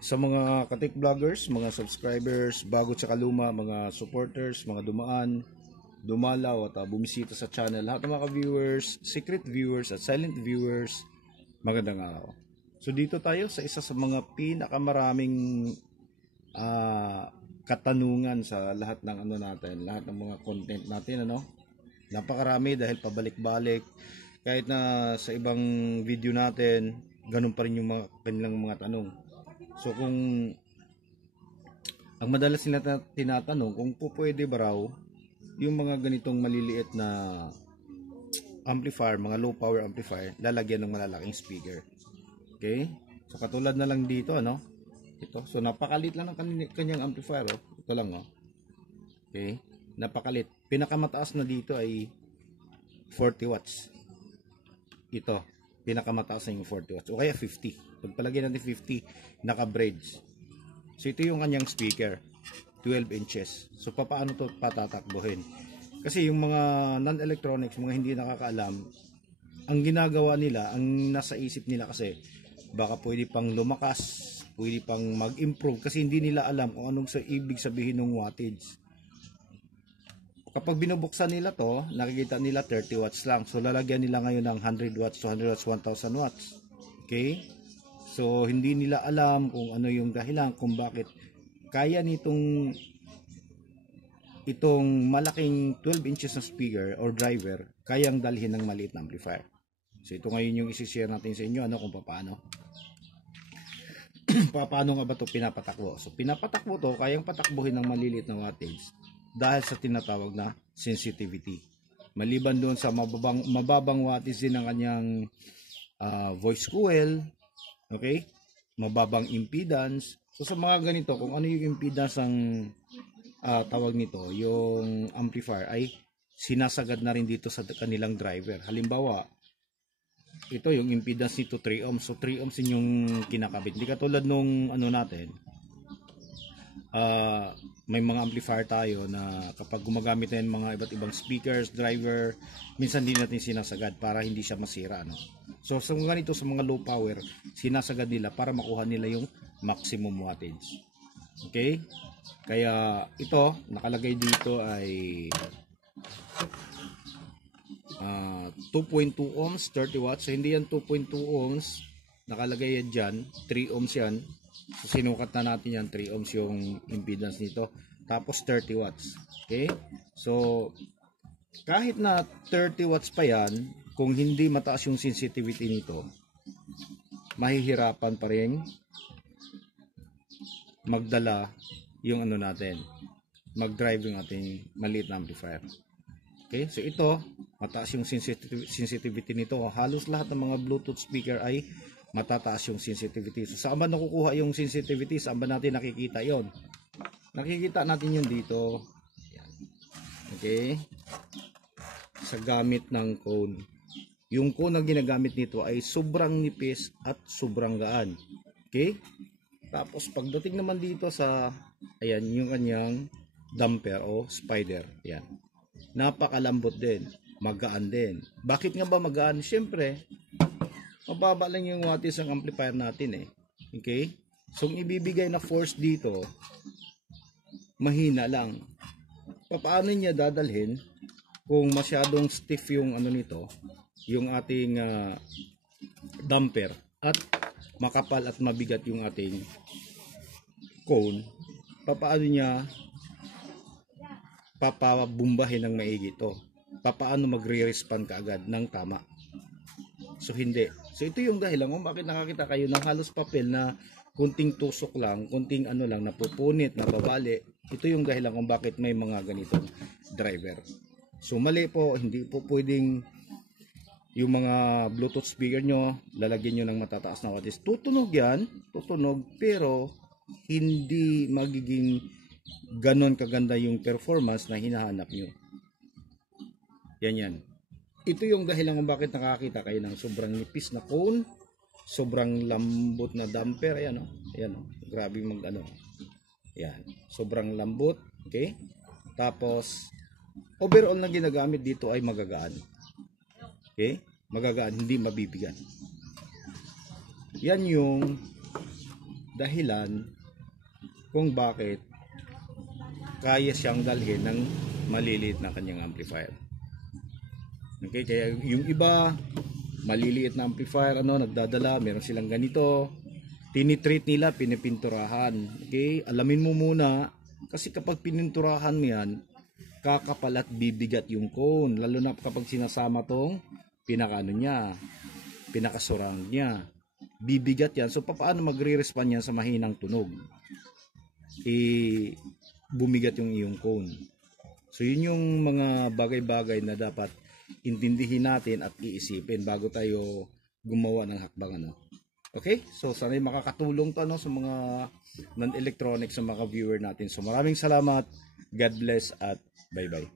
Sa mga katik vloggers, mga subscribers, bago sa kaluma, mga supporters, mga dumaan, dumalaw at bumisita sa channel, lahat ng mga viewers, secret viewers at silent viewers, magandang araw. So dito tayo sa isa sa mga pinakamaraming katanungan sa lahat ng natin, lahat ng mga content natin, Napakarami dahil pabalik-balik. Kahit na sa ibang video natin, ganun pa rin yung mga kanilang mga tanong. So kung ang madalas nila tinatanong kung pwede ba raw yung mga ganitong maliliit na amplifier, mga low power amplifier, lalagyan ng malalaking speaker. Okay? So katulad na lang dito, Ito. So napakalit lang ng kanyang amplifier, Ito lang, Okay? Napakalit. Pinakamataas na dito ay 40 watts. Ito. Pinakamataas na yung 40 watts. O kaya 50. Pagpalagay natin 50, naka-bridge. So ito yung kanyang speaker. 12 inches. So paano to patatakbuhin? Kasi yung mga non-electronics, mga hindi nakakaalam, ang ginagawa nila, ang nasa isip nila kasi, baka pwede pang lumakas, pwede pang mag-improve kasi hindi nila alam kung anong ibig sabihin ng wattage. Kapag binubuksan nila to, nakikita nila 30 watts lang. So lalagyan nila ngayon ng 100 watts, 200 watts, 1000 watts. Okay? So hindi nila alam kung ano yung dahilan kung bakit kaya itong malaking 12 inches na speaker or driver kayang dalhin ng maliit na amplifier. So ito ngayon yung isi-share natin sa inyo kung paano. Paano nga ba ito pinapatakbo? So pinapatakbo to, kayang patakbuhin ng maliliit na wattage dahil sa tinatawag na sensitivity. Maliban doon sa mababang wattage din ng kanyang voice coil, okay? Mababang impedance. So sa mga ganito, kung ano yung impedance ang tawag nito, yung amplifier ay sinasagad na rin dito sa kanilang driver. Halimbawa, ito yung impedance nito 3 ohms. So 3 ohms yung kinakabit. Hindi katulad nung natin. May mga amplifier tayo na kapag gumagamit tayo ng mga iba't ibang speakers, driver, minsan din natin sinasagad para hindi siya masira, So sa mga ganito, sa mga low power, sinasagad nila para makuha nila yung maximum wattage. Okay? Kaya ito, nakalagay dito ay 2.2 ohms, 30 watts. So hindi yan 2.2 ohms, nakalagay yan dyan, 3 ohms yan. So sinukat na natin yan, 3 ohms yung impedance nito. Tapos 30 watts. Okay? So kahit na 30 watts pa yan, kung hindi mataas yung sensitivity nito, mahihirapan pa rin magdala yung natin, mag-drive yung ating maliit na amplifier. Okay? So ito, mataas yung sensitivity nito. Halos lahat ng mga Bluetooth speaker ay matataas yung sensitivity. So saan ba nakukuha yung sensitivity? Saan ba natin nakikita yon? Nakikita natin yun dito. Okay? Sa gamit ng cone. Yung cone na ginagamit nito ay sobrang nipis at sobrang gaan. Okay? Tapos pagdating naman dito sa yung kanyang damper o spider. Yan. Napakalambot din. Magaan din. Bakit nga ba magaan? Siyempre, mababa lang yung wattage ng amplifier natin Okay? So, ang ibibigay na force dito, mahina lang. Paano niya dadalhin kung masyadong stiff yung nito, yung ating damper at makapal at mabigat yung ating cone, paano niya papabumbahin ng maigi ito? Paano magre-respond kaagad ng tama? So hindi. So ito yung dahilan kung bakit nakakita kayo ng halos papel na kunting tusok lang, kunting lang, napupunit, nababali. Ito yung dahilan kung bakit may mga ganitong driver. So mali po, hindi po pwedeng yung mga Bluetooth speaker nyo, lalagyan nyo ng matataas na wattage. Tutunog yan, tutunog, pero hindi magiging ganon kaganda yung performance na hinahanap nyo. Yan. Ito yung dahilan kung bakit nakakita kayo ng sobrang nipis na cone, sobrang lambot na damper. Ayan. Grabe Yan. Sobrang lambot. Okay? Tapos, overall na ginagamit dito ay magagaan. Okay? Magagaan, hindi mabibigan. Yan yung dahilan kung bakit kaya siyang dalhin ng maliliit na kanyang amplifier. Okay, kaya yung iba maliliit na amplifier nagdadala, meron silang ganito, tinitreat nila, pinipinturahan. Okay, alamin mo muna kasi kapag pininturahan mo yan, kakapal at bibigat yung cone, lalo na kapag sinasama tong pinakasurround niya, bibigat yan. So paano magre-respond yan sa mahinang tunog? Bumigat yung iyong cone. So yun yung mga bagay-bagay na dapat intindihin natin at iisipin bago tayo gumawa ng hakbang. Okay? So sana'y makakatulong to sa mga non-electronics, sa mga viewer natin. So maraming salamat. God bless at bye-bye.